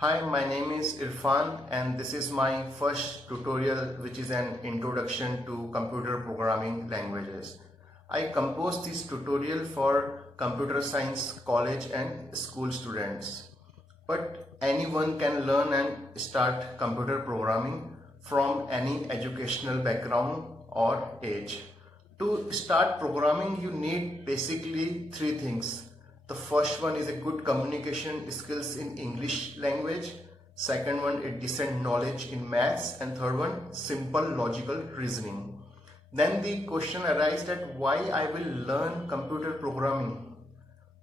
Hi, my name is Irfan and this is my first tutorial which is an introduction to computer programming languages. I composed this tutorial for computer science college and school students. But anyone can learn and start computer programming from any educational background or age. To start programming, you need basically three things. The first one is a good communication skills in English language. Second one, a decent knowledge in maths. And third one, simple logical reasoning. Then the question arises that why I will learn computer programming.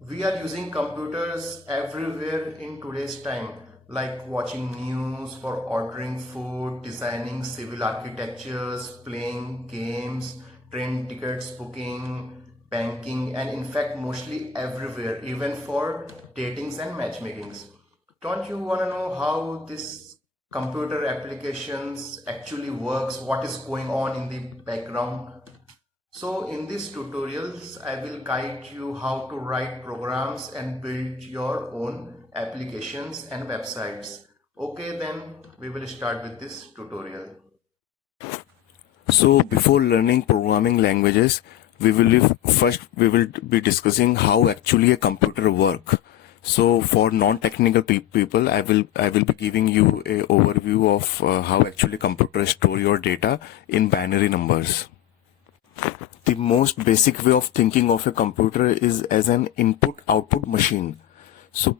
We are using computers everywhere in today's time, like watching news, for ordering food, designing civil architectures, playing games, train tickets booking, banking, and in fact mostly everywhere, even for datings and matchmakings. Don't you want to know how this computer applications actually works, what is going on in the background? So in these tutorials, I will guide you how to write programs and build your own applications and websites. Okay, then we will start with this tutorial. So before learning programming languages, first we will be discussing how actually a computer work. So for non-technical people, I will be giving you a overview of how actually computers store your data in binary numbers. The most basic way of thinking of a computer is as an input-output machine. So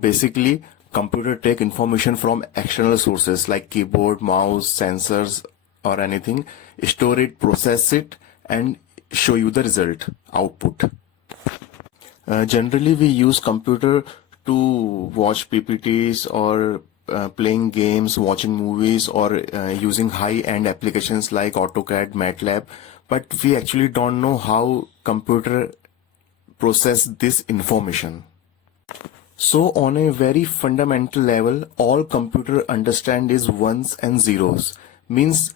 basically, computer take information from external sources like keyboard, mouse, sensors, or anything, store it, process it, and show you the result, output. Generally, we use computer to watch PPTs or playing games, watching movies, or using high-end applications like AutoCAD, MATLAB, but we actually don't know how computer process this information. So on a very fundamental level, all computer understand is ones and zeros, means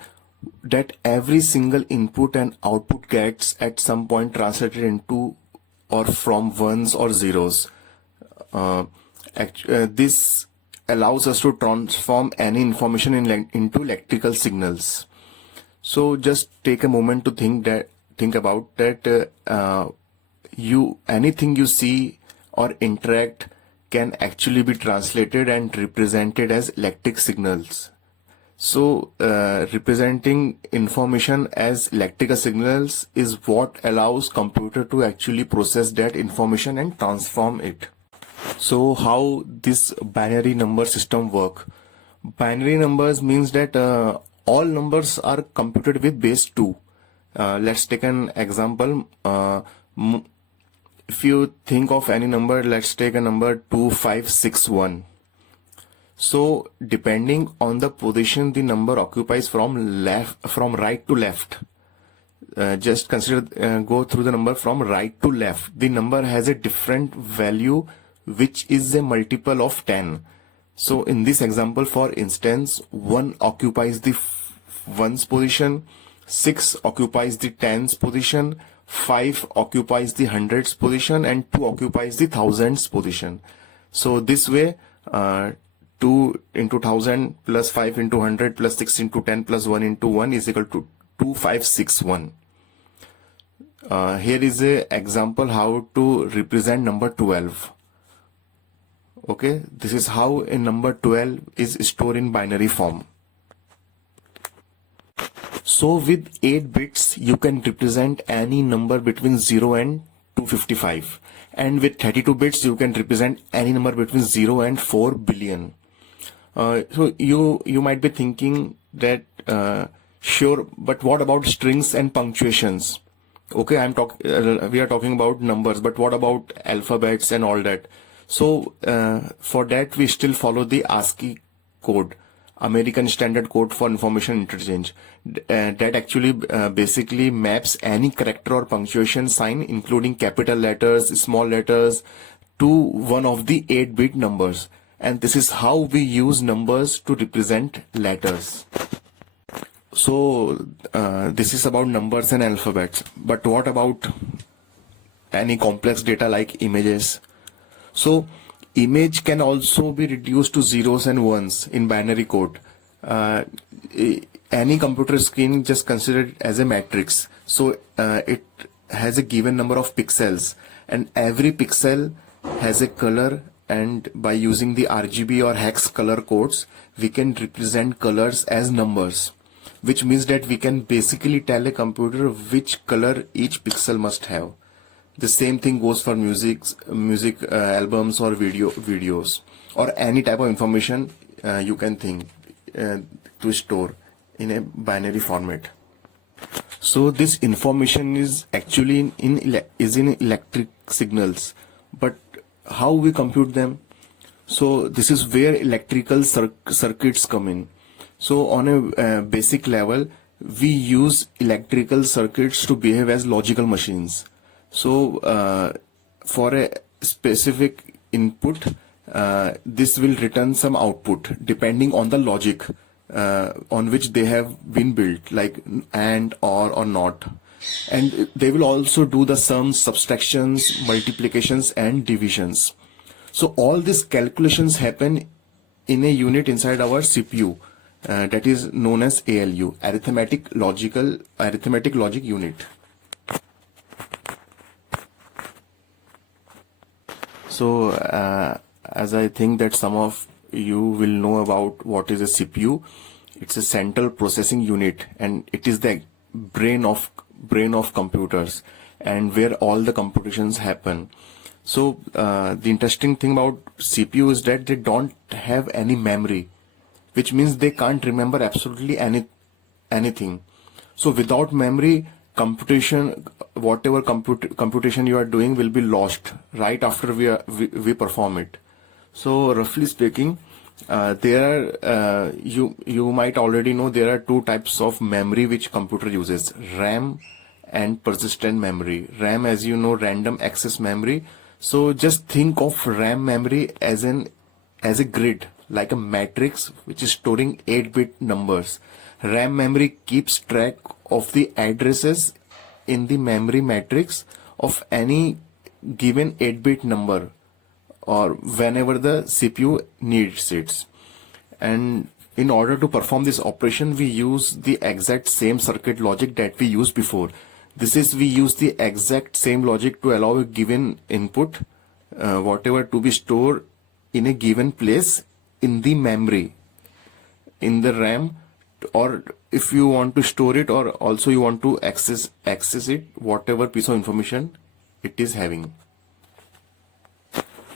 that every single input and output gets at some point translated into or from ones or zeros. This allows us to transform any information into electrical signals. So just take a moment to think about that. Anything you see or interact can actually be translated and represented as electric signals. So representing information as electrical signals is what allows computer to actually process that information and transform it. So how this binary number system work? Binary numbers means that all numbers are computed with base 2. Let's take an example. If you think of any number, let's take a number 2561. So depending on the position the number occupies from right to left, just consider go through the number from right to left. The number has a different value which is a multiple of 10. So in this example, for instance, 1 occupies the ones position, 6 occupies the tens position, 5 occupies the hundreds position, and 2 occupies the thousands position. So this way, 2 into 1000 plus 5 into 100 plus 6 into 10 plus 1 into 1 is equal to 2561. Here is a example how to represent number 12. Okay, this is how a number 12 is stored in binary form. So with 8 bits, you can represent any number between 0 and 255. And with 32 bits, you can represent any number between 0 and 4 billion. So you might be thinking that, sure, but what about strings and punctuations? Okay, we are talking about numbers, but what about alphabets and all that? So for that, we still follow the ASCII code, American Standard Code for Information Interchange. That actually basically maps any character or punctuation sign, including capital letters, small letters, to one of the 8-bit numbers. And this is how we use numbers to represent letters. So this is about numbers and alphabets. But what about any complex data like images? So image can also be reduced to zeros and ones in binary code. Any computer screen just considered as a matrix. So it has a given number of pixels, and every pixel has a color, and by using the RGB or hex color codes, we can represent colors as numbers, which means that we can basically tell a computer which color each pixel must have. The same thing goes for music albums or videos, or any type of information you can think to store in a binary format. So this information is actually in electric signals, but how we compute them? So this is where electrical circuits come in. So on a basic level, we use electrical circuits to behave as logical machines. So for a specific input, this will return some output depending on the logic on which they have been built, like and, or not. And they will also do the sums, subtractions, multiplications, and divisions. So all these calculations happen in a unit inside our CPU that is known as ALU, Arithmetic Logic Unit. So as I think that some of you will know about what is a CPU. It's a central processing unit, and it is the brain of computers, and where all the computations happen. So the interesting thing about CPU is that they don't have any memory, which means they can't remember absolutely anything. So without memory, whatever computation you are doing will be lost right after we perform it. So roughly speaking, you might already know there are two types of memory which computer uses: RAM and persistent memory. RAM, as you know, random access memory. So just think of RAM memory as a grid, like a matrix which is storing 8-bit numbers. RAM memory keeps track of the addresses in the memory matrix of any given 8-bit number, or whenever the CPU needs it. And in order to perform this operation, we use the exact same circuit logic that we used before. This is, we use the exact same logic to allow a given input, whatever, to be stored in a given place in the memory, in the RAM, or if you want to store it, or also you want to access it, whatever piece of information it is having.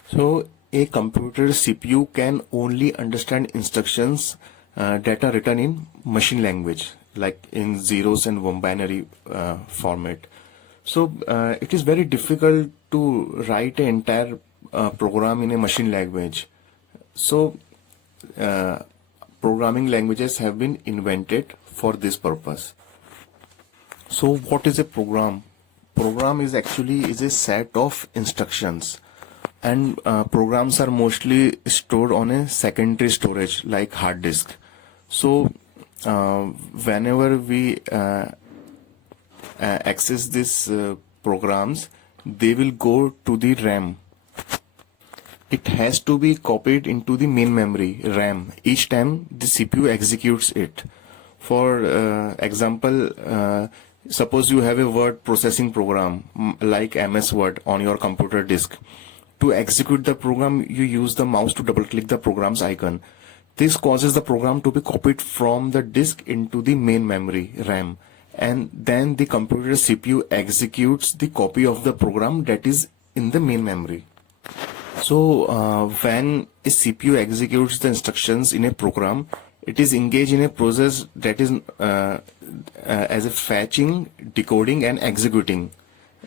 So a computer CPU can only understand instructions that are written in machine language, like in zeros and one binary format. So it is very difficult to write an entire program in a machine language. So programming languages have been invented for this purpose. So what is a program? Program is a set of instructions, and programs are mostly stored on a secondary storage like hard disk. So whenever we access these programs, they will go to the RAM. It has to be copied into the main memory, RAM, each time the CPU executes it. For example, suppose you have a word processing program like MS Word on your computer disk. To execute the program, you use the mouse to double click the program's icon. This causes the program to be copied from the disk into the main memory, RAM, and then the computer CPU executes the copy of the program that is in the main memory. So when a CPU executes the instructions in a program, it is engaged in a process that is as a fetching, decoding, and executing.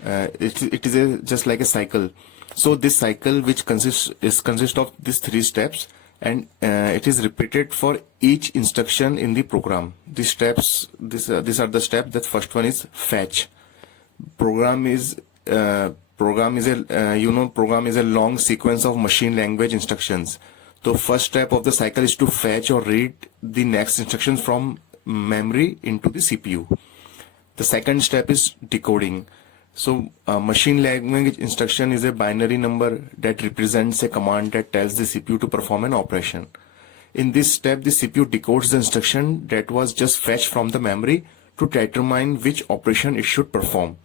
It is just like a cycle. So this cycle, which consists of these 3 steps, and it is repeated for each instruction in the program. These steps, these are the steps. The first one is fetch. Program is a long sequence of machine language instructions. The first step of the cycle is to fetch or read the next instructions from memory into the CPU. The second step is decoding. So, machine language instruction is a binary number that represents a command that tells the CPU to perform an operation. In this step, the CPU decodes the instruction that was just fetched from the memory to determine which operation it should perform.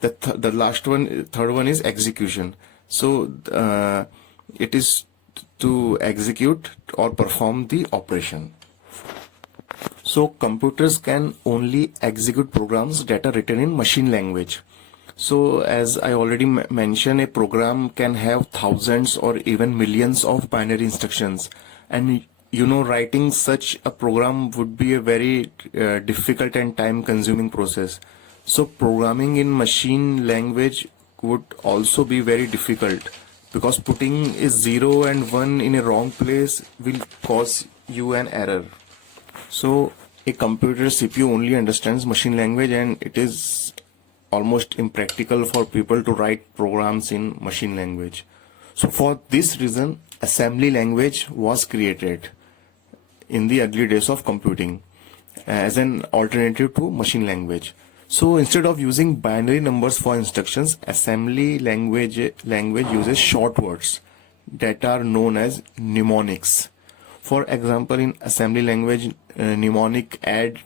The third one is execution. So, it is to execute or perform the operation. So, computers can only execute programs that are written in machine language. So, as I already mentioned, a program can have thousands or even millions of binary instructions, and writing such a program would be a very difficult and time-consuming process. So, programming in machine language would also be very difficult, because putting a 0 and 1 in a wrong place will cause you an error. So, a computer CPU only understands machine language, and it is almost impractical for people to write programs in machine language. So for this reason, assembly language was created in the early days of computing as an alternative to machine language. So instead of using binary numbers for instructions, assembly language uses short words that are known as mnemonics. For example, in assembly language, mnemonic add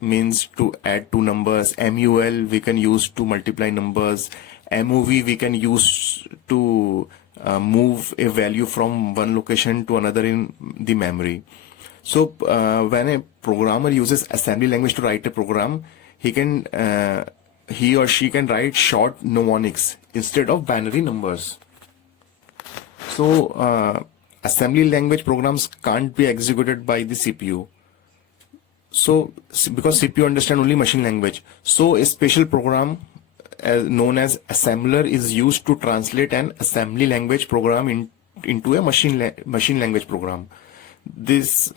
means to add two numbers. MUL we can use to multiply numbers. MOV we can use to move a value from one location to another in the memory. So when a programmer uses assembly language to write a program, he or she can write short mnemonics instead of binary numbers. So assembly language programs can't be executed by the CPU. So, because CPU understands only machine language, so a special program known as assembler is used to translate an assembly language program into a machine language program. This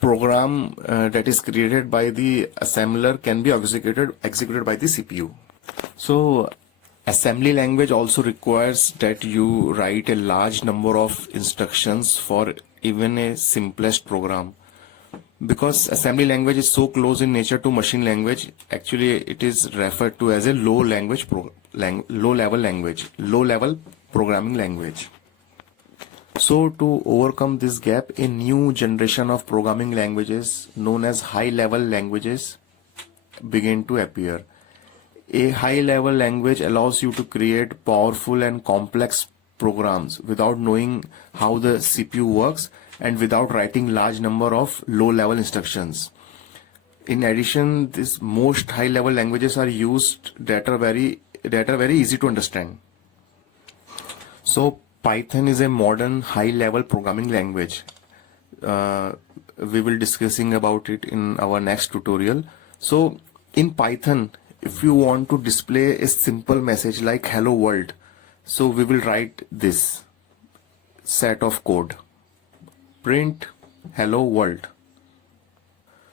program that is created by the assembler can be executed by the CPU. So, assembly language also requires that you write a large number of instructions for even a simplest program. Because assembly language is so close in nature to machine language, actually it is referred to as a low level programming language. So to overcome this gap, a new generation of programming languages known as high level languages begin to appear. A high level language allows you to create powerful and complex programs without knowing how the CPU works and without writing large number of low level instructions. In addition, most high level languages are used that are very easy to understand. So Python is a modern high level programming language. We will discussing about it in our next tutorial. So in Python, if you want to display a simple message like hello world, so we will write this set of code: print hello world.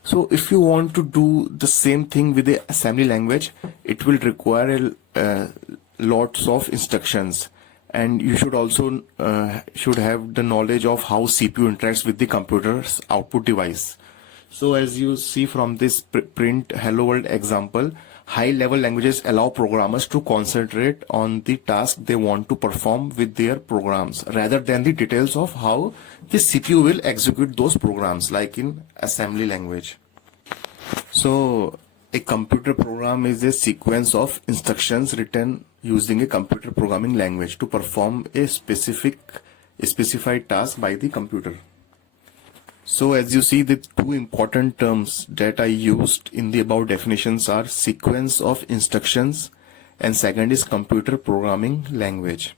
So if you want to do the same thing with the assembly language, it will require lots of instructions, and you should also should have the knowledge of how CPU interacts with the computer's output device. So as you see from this print hello world example, high level languages allow programmers to concentrate on the task they want to perform with their programs rather than the details of how the CPU will execute those programs, like in assembly language. So a computer program is a sequence of instructions written using a computer programming language to perform a specified task by the computer. So as you see, the two important terms that I used in the above definitions are sequence of instructions, and second is computer programming language.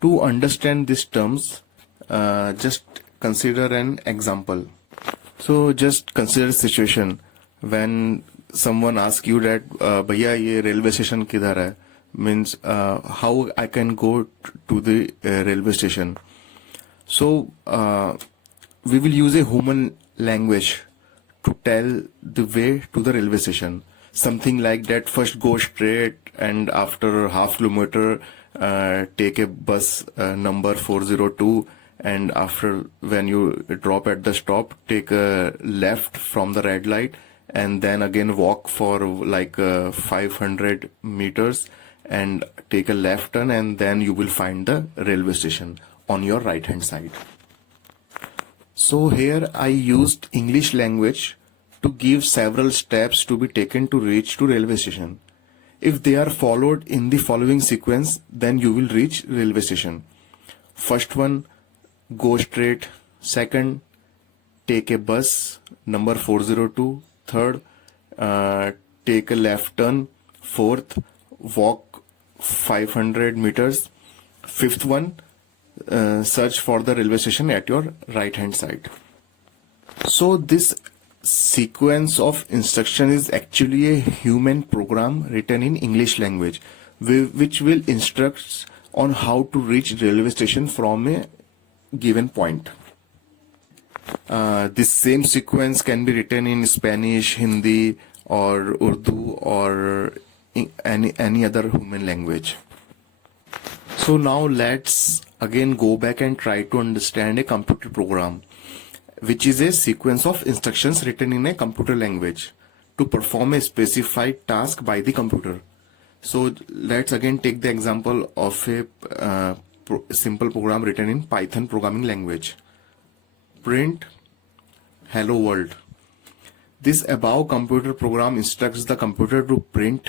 To understand these terms, just consider an example. So just consider a situation when someone asks you that भैया ये railway station किधर है, means how I can go to the railway station. So we will use a human language to tell the way to the railway station. Something like that: first go straight, and after half kilometer take a bus number 402, and after when you drop at the stop, take a left from the red light, and then again walk for like 500 meters and take a left turn, and then you will find the railway station on your right hand side. So here I used English language to give several steps to be taken to reach to railway station. If they are followed in the following sequence, then you will reach railway station. First one, go straight. Second, take a bus, number 402. Third, take a left turn. Fourth, walk 500 meters. Fifth one, search for the railway station at your right hand side. So this sequence of instruction is actually a human program written in English language, which will instruct on how to reach railway station from a given point. This same sequence can be written in Spanish, Hindi, or Urdu, or any other human language. So now let's again go back and try to understand a computer program, which is a sequence of instructions written in a computer language to perform a specified task by the computer. So let's again take the example of a simple program written in Python programming language. Print hello world. This above computer program instructs the computer to print.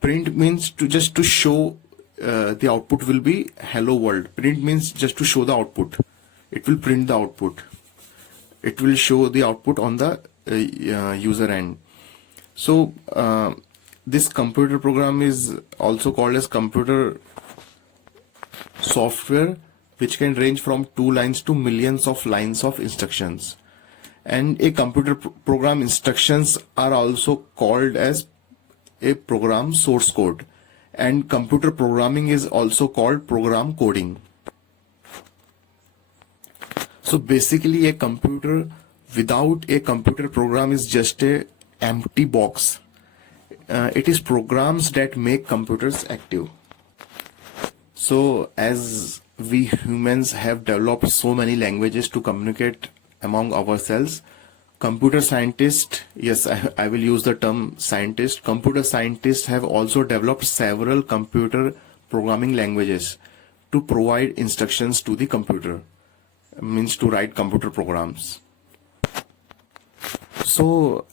Print means to show the output will be hello world. Print means just to show the output. It will print the output. It will show the output on the user end. So this computer program is also called as computer software, which can range from 2 lines to millions of lines of instructions. And a computer program instructions are also called as a program source code, and computer programming is also called program coding. So basically a computer without a computer program is just a empty box. It is programs that make computers active. So as we humans have developed so many languages to communicate among ourselves, computer scientists, yes, I will use the term scientist, computer scientists have also developed several computer programming languages to provide instructions to the computer, means to write computer programs. So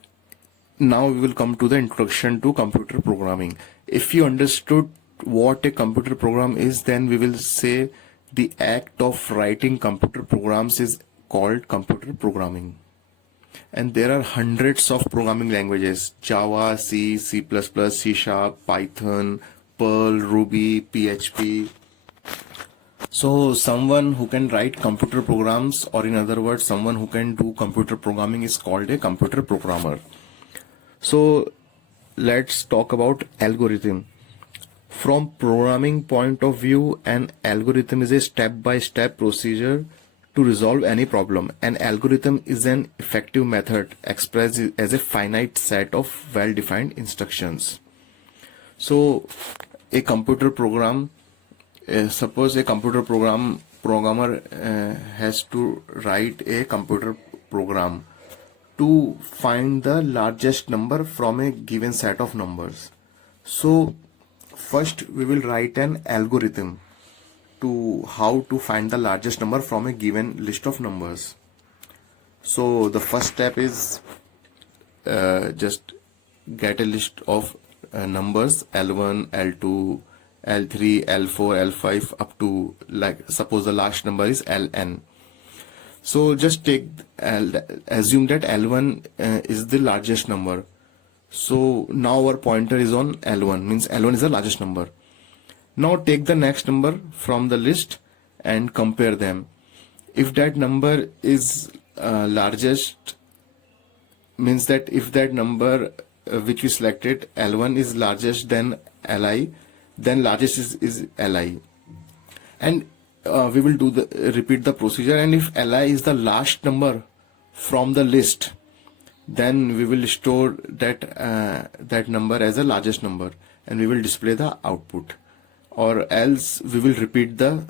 now we will come to the introduction to computer programming. If you understood what a computer program is, then we will say the act of writing computer programs is called computer programming. And there are hundreds of programming languages: Java, C, C++, C#, Python, Perl, Ruby, PHP. So someone who can write computer programs, or in other words, someone who can do computer programming, is called a computer programmer. So let's talk about algorithm. From programming point of view, an algorithm is a step-by-step procedure to resolve any problem. An algorithm is an effective method expressed as a finite set of well-defined instructions. So a computer program, suppose a computer programmer has to write a computer program to find the largest number from a given set of numbers. So first we will write an algorithm to how to find the largest number from a given list of numbers. So the first step is just get a list of numbers L1, L2, L3, L4, L5 up to, like, suppose the last number is Ln. So just assume that L1 is the largest number. So now our pointer is on L1, means L1 is the largest number. Now take the next number from the list and compare them. If that number is largest, means that if that number which we selected, L1, is largest than Li, then largest is Li. And we will repeat the procedure, and if Li is the last number from the list, then we will store that number as the largest number, and we will display the output. Or else we will repeat the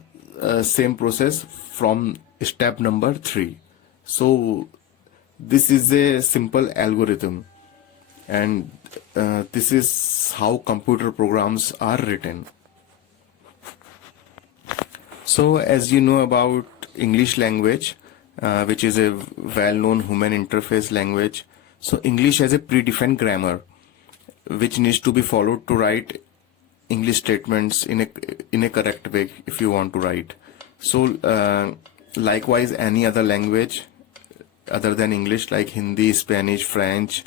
same process from step number 3. So this is a simple algorithm. and this is how computer programs are written. So as you know about English language, which is a well-known human interface language, so English has a predefined grammar which needs to be followed to write English statements in a correct way if you want to write. So likewise, any other language other than English like Hindi, Spanish, French,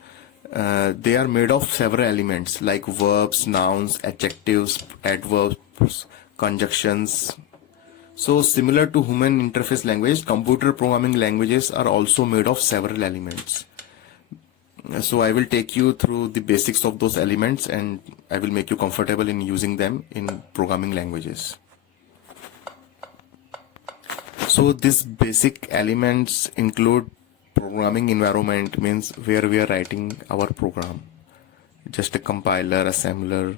they are made of several elements like verbs, nouns, adjectives, adverbs, conjunctions. So similar to human interface language, computer programming languages are also made of several elements. So I will take you through the basics of those elements and I will make you comfortable in using them in programming languages. So these basic elements include programming environment, means where we are writing our program, just a compiler, assembler,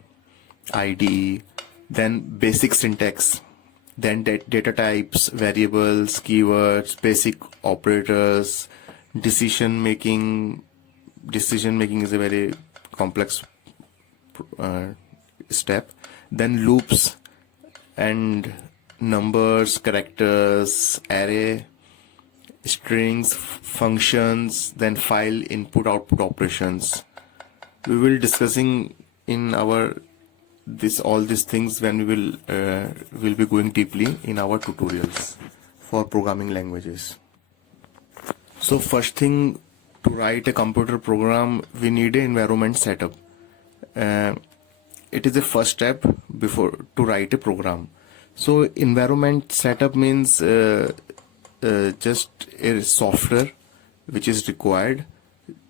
IDE, then basic syntax, then data types, variables, keywords, basic operators, decision making. Decision making is a very complex step. Then loops and numbers, characters, array, strings, functions, then file input output operations. We will discussing in our all these things when we will be going deeply in our tutorials for programming languages. So first thing, to write a computer program, we need an environment setup. It is the first step before to write a program. So environment setup means just a software which is required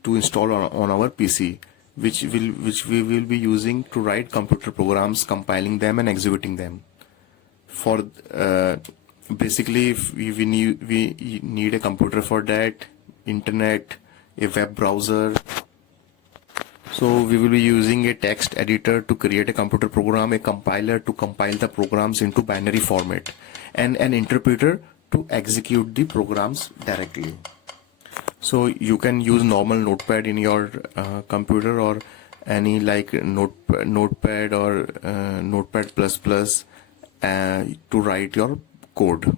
to install on our PC, which we will be using to write computer programs, compiling them and executing them. For basically, we need a computer for that, internet, a web browser. So we will be using a text editor to create a computer program, a compiler to compile the programs into binary format, and an interpreter to execute the programs directly. So you can use normal notepad in your computer or any like notepad or notepad plus to write your code.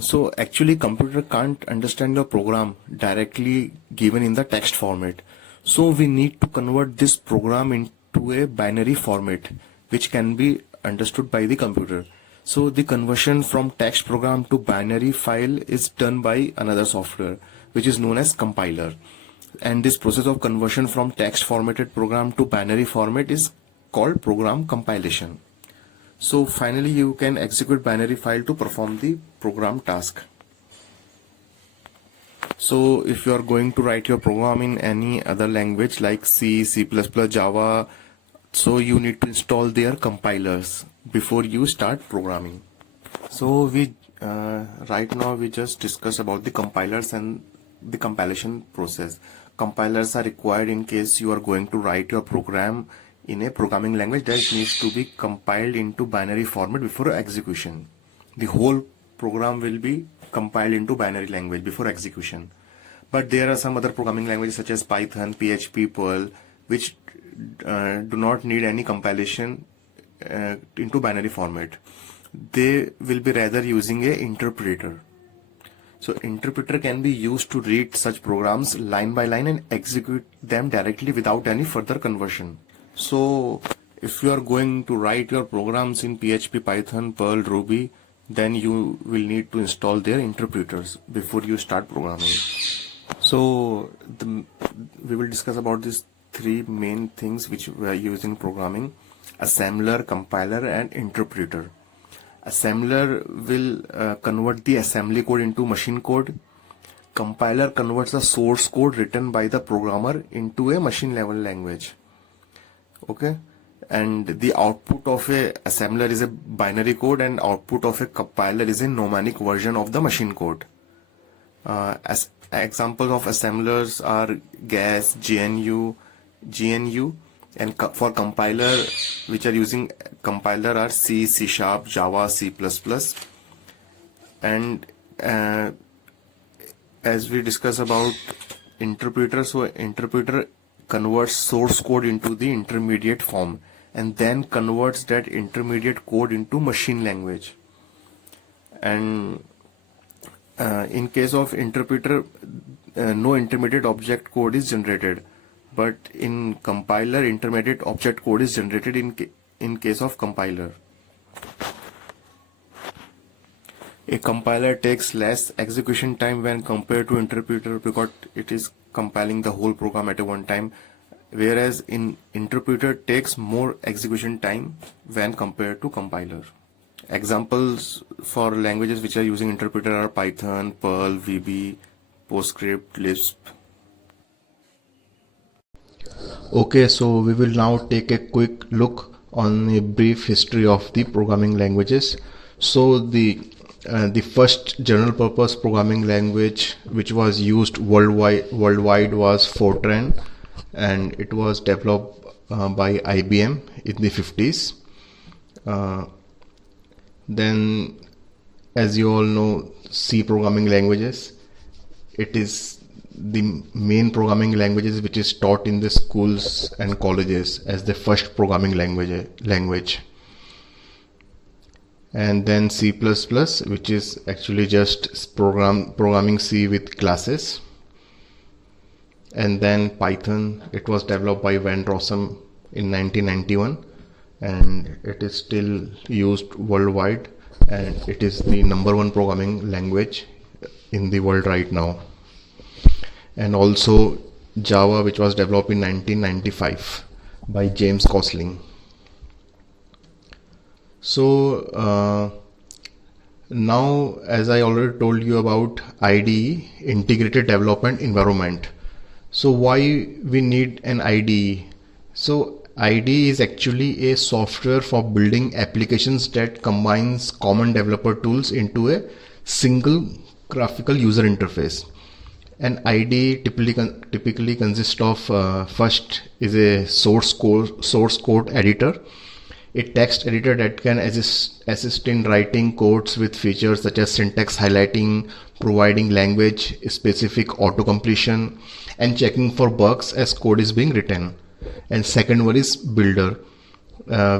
So actually computer can't understand the program directly given in the text format. So we need to convert this program into a binary format which can be understood by the computer. So the conversion from text program to binary file is done by another software which is known as compiler. And this process of conversion from text formatted program to binary format is called program compilation. So finally you can execute binary file to perform the program task. So if you are going to write your program in any other language like C, C++, Java, so you need to install their compilers before you start programming. So we right now we just discussed about the compilers and the compilation process. Compilers are required in case you are going to write your program in a programming language that needs to be compiled into binary format before execution. The whole program will be compiled into binary language before execution. But there are some other programming languages such as Python, PHP, Perl, which do not need any compilation into binary format. They will be rather using a interpreter. So interpreter can be used to read such programs line by line and execute them directly without any further conversion. So if you are going to write your programs in PHP, Python, Perl, Ruby, then you will need to install their interpreters before you start programming. So we will discuss about these three main things which we are using in programming: assembler, compiler and interpreter. Assembler will convert the assembly code into machine code. Compiler converts the source code written by the programmer into a machine level language. Okay, and the output of a assembler is a binary code and output of a compiler is a mnemonic version of the machine code. As examples of assemblers are GAS, GNU, and for compiler which are using compiler are C, C#, Java, C++. And as we discuss about interpreter. So interpreter converts source code into the intermediate form and then converts that intermediate code into machine language. And in case of interpreter, no intermediate object code is generated, but in compiler, intermediate object code is generated in case of compiler. A compiler takes less execution time when compared to interpreter because it is compiling the whole program at one time, whereas in interpreter takes more execution time when compared to compiler. Examples for languages which are using interpreter are Python, Perl, VB, PostScript, Lisp. Okay, so we will now take a quick look on a brief history of the programming languages. So the first general purpose programming language which was used worldwide was Fortran, and it was developed by IBM in the 50s. Then, as you all know, C programming languages, it is the main programming languages which is taught in the schools and colleges as the first programming language. And then C++, which is actually just programming C with classes. And then Python, it was developed by Van Rossum in 1991, and it is still used worldwide, and it is the #1 programming language in the world right now. And also Java, which was developed in 1995 by James Gosling. So now, as I already told you about IDE, Integrated Development Environment. So why we need an IDE? So IDE is actually a software for building applications that combines common developer tools into a single graphical user interface. An IDE typically consists of first is a source code editor, a text editor that can assist in writing codes with features such as syntax highlighting, providing language specific auto completion, and checking for bugs as code is being written. And second one is builder,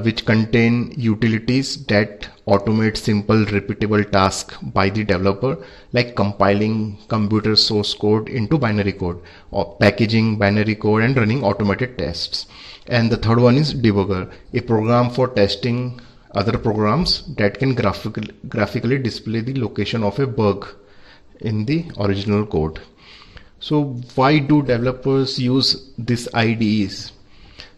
which contain utilities that automate simple repeatable tasks by the developer, like compiling computer source code into binary code, or packaging binary code and running automated tests. And the third one is debugger, a program for testing other programs that can graphically display the location of a bug in the original code. So why do developers use these IDEs?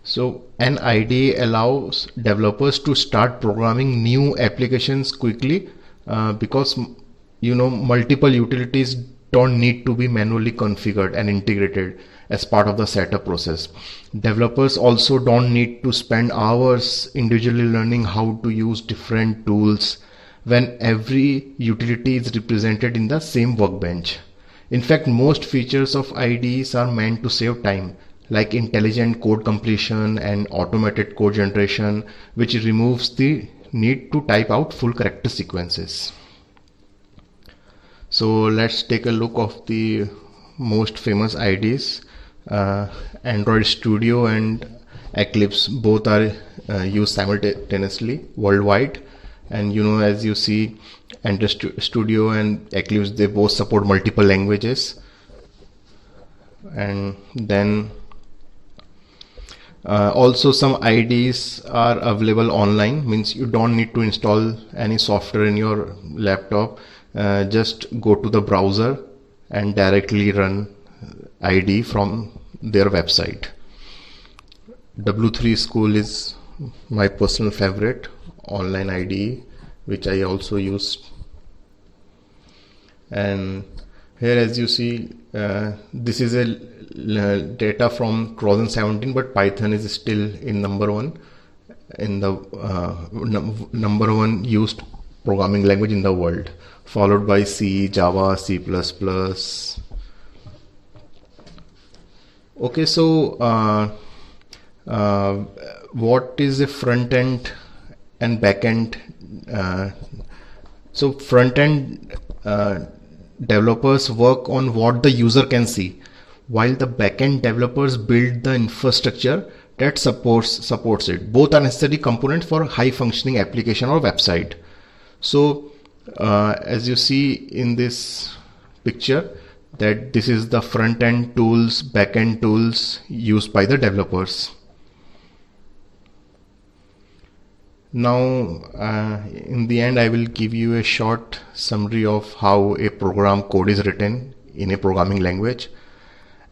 So an IDE allows developers to start programming new applications quickly because multiple utilities don't need to be manually configured and integrated as part of the setup process. Developers also don't need to spend hours individually learning how to use different tools when every utility is represented in the same workbench. In fact, most features of IDEs are meant to save time, like intelligent code completion and automated code generation, which removes the need to type out full character sequences. So let's take a look of the most famous IDEs. Android Studio and Eclipse both are used simultaneously worldwide, and as you see, Android Studio and Eclipse, they both support multiple languages. And then also some IDEs are available online, means you don't need to install any software in your laptop. Just go to the browser and directly run IDE from their website. W3 School is my personal favorite online IDE, which I also use. And here, as you see, this is a data from 2017, but Python is still in #1 in the #1 used programming language in the world, followed by C, Java, C++. Okay, so what is a front end and back end? So front end developers work on what the user can see, while the backend developers build the infrastructure that supports it. Both are necessary components for high functioning application or website. So as you see in this picture, that this is the front end tools, back end tools used by the developers. Now in the end, I will give you a short summary of how a program code is written in a programming language.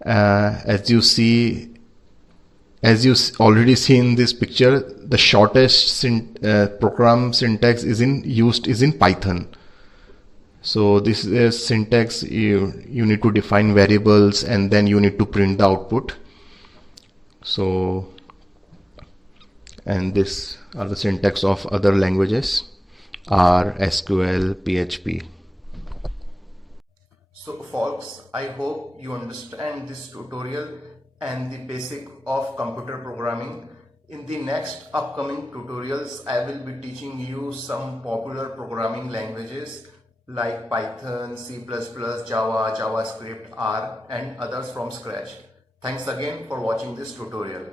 As you already see in this picture, the shortest program syntax used is in Python. So this is a syntax. You need to define variables and then you need to print the output. So, and this are the syntax of other languages: R, SQL, PHP. So folks, I hope you understand this tutorial and the basic of computer programming. In the next upcoming tutorials, I will be teaching you some popular programming languages like Python, C++, Java, JavaScript, R, and others from scratch. Thanks again for watching this tutorial.